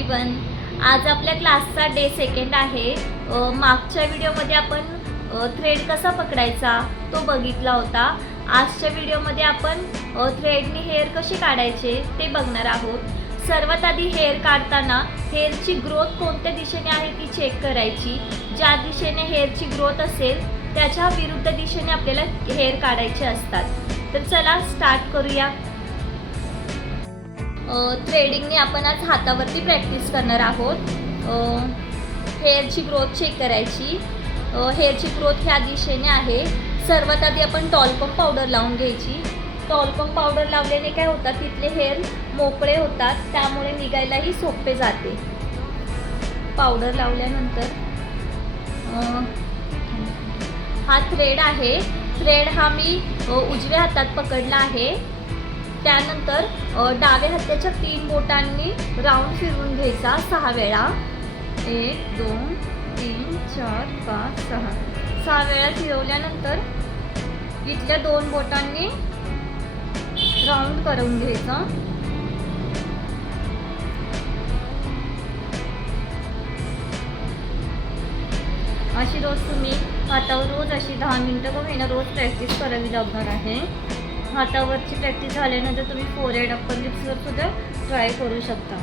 Everyone. आज आपल्या क्लासचा डे सेकंड आहे. मागच्या व्हिडिओमध्ये आपण थ्रेड कसा पकडायचा तो बघितला होता. आजच्या व्हिडिओमध्ये आपण थ्रेडनी हेअर कसे काढायचे ते बघणार आहोत. सर्वात आधी हेअर काढताना हेअरची ग्रोथ कोणत्या दिशेने आहे ती चेक करायची. ज्या दिशेने हेअरची ग्रोथ असेल त्याच्या विरुद्ध दिशेने आपल्याला हेअर काढायचे असतात. तर चला स्टार्ट करूया. थ्रेडिंगने आपण आज हातावरती प्रॅक्टिस करणार आहोत. हेअरची ग्रोथ चेक करायची. हेअरची ग्रोथ ह्या दिशेने आहे. सर्वात आधी आपण टॉल्कम पावडर लावून घ्यायची. टॉल्कम पावडर लावल्याने काय होतात, तिथले हेअर मोकळे होतात, त्यामुळे निघायलाही सोपे जाते. पावडर लावल्यानंतर हा थ्रेड आहे. थ्रेड हा मी उजव्या हातात पकडला आहे. त्यानंतर डाव्या हाताच्या 3 बोटांनी राऊंड फिरवून घ्यायचा 6 वेळा. 1 2 3 4 5 6 वेळा फिरवल्यानंतर इथल्या 2 बोटांनी राऊंड करून घ्यायचा. अशी रोज तुम्ही हातावर रोज अशी 10 मिनिटं का होईना रोज प्रॅक्टिस करावी लागणार आहे. हातावरची प्रॅक्टिस झाल्यानंतर तुम्ही फोरहेड अप्पर लिप्सवर सुद्धा ट्राय करू शकता.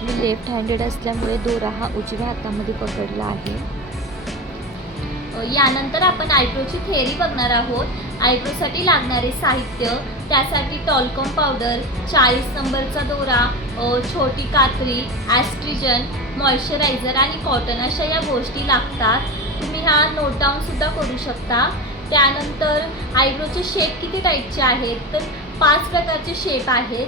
मी लेफ्ट हँडेड असल्यामुळे दोरा हा उजव्या हातामध्ये पकडला आहे. यानंतर आपण आयब्रोची थेअरी बघणार आहोत. आयब्रोसाठी लागणारे साहित्य, त्यासाठी टॉल्कम पावडर, 40 नंबरचा दोरा, छोटी कात्री, ॲस्ट्रिजन, मॉइश्चरायझर आणि कॉटन अशा या गोष्टी लागतात. तुम्ही हा नोट डाऊन सुद्धा करू शकता. त्यानंतर आयब्रोचे शेप किती टाईपचे आहेत, तर 5 प्रकारचे शेप आहेत.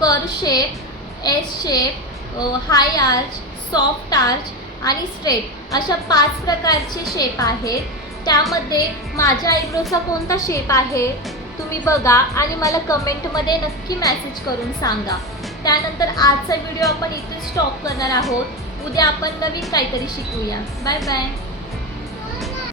कर्व शेप, एस शेप, हाय आर्च, सॉफ्ट आर्च आणि स्ट्रेट अशा 5 प्रकारचे शेप आहेत. त्यामध्ये माझ्या आयब्रोचा कोणता शेप आहे तुम्ही बघा आणि मला कमेंटमध्ये नक्की मेसेज करून सांगा. त्यानंतर आजचा व्हिडिओ आपण इथे स्टॉप करणार आहोत. उद्या आपण नवीन काहीतरी शिकूया. Bye bye.